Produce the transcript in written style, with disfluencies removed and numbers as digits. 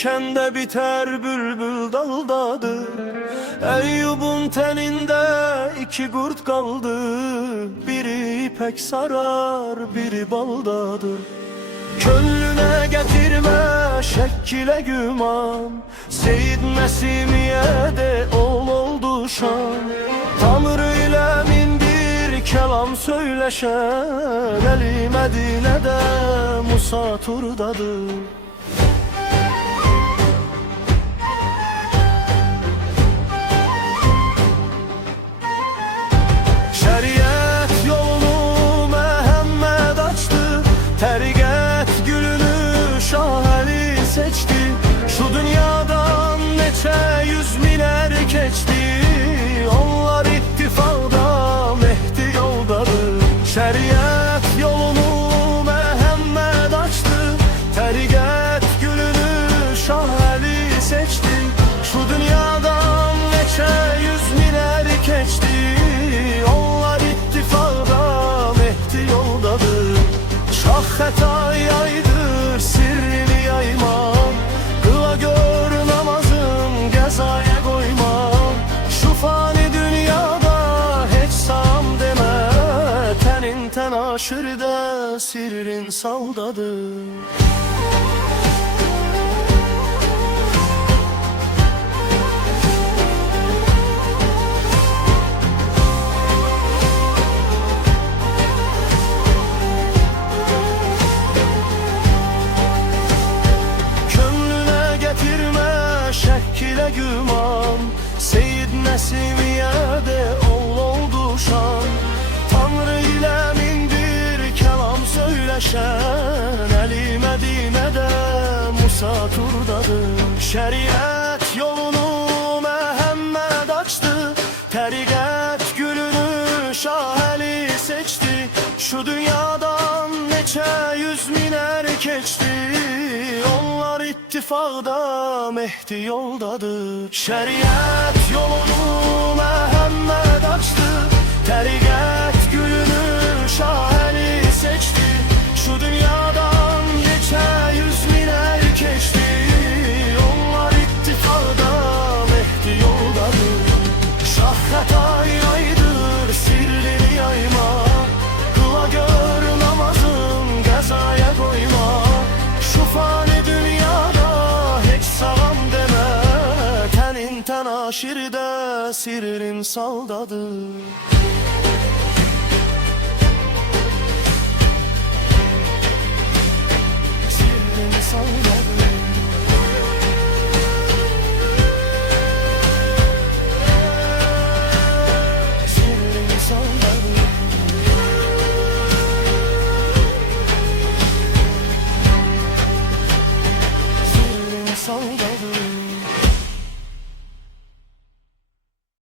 dikende biter, bülbül daldadır. Eyyub'un teninde iki kurt kaldı, biri ipek sarar, biri baldadır. Könlüne getirme şekkile güman, Seyid Nesimiye'de ol oldu şan. Tanrı ile mindir kelam söyleşen, Eli Medine'de Musa Tur'dadır. Şeriat yolunu Mehemmed açtı, Tarikat gülünü Şah Ali seçti. Şu dünyadan neçe yüz miler geçti, onlar ittifakda Mehdi yoldadır. Şeriat yolunu Mehemmed açtı, Tarikat gülünü Şah Ali seçti. Şu dünyadan neçe yüz miler geçti, onlar ittifakda Mehdi yoldadır. Şah heta yaydır, sirrini yayma, kıla gör namazım, gezaya koyma. Şu fani dünyada hiç sağım deme, tenin tenaşırda sirrin saldadır. Şekkile güman, Seyid Nesimiye'de ol oldu şan. Tanrı ile mindir kelam söyleşen, Eli Medine'de Musa Tur'dadır. Şeriat yolunu Mehemmed açtı, Tarikat gülünü Şah Ali seçti. Şu dünyadan neçe yüz miner geçti, onlar ittifakda Mehdi yoldadır. Şeriat yolunu Mehemmed açtı, Tarikat gülünü Şah Ali seçti. Şu dünyadan neçe yüz miner geçti, onlar ittifakda Mehdi yoldadır. Şah hata yaydır, sirrini yayma, kıla gör namazım, gezaya koyma. Şu fani dünyada hiç sağam deme, tenin tenaşirde sirrin saldadır.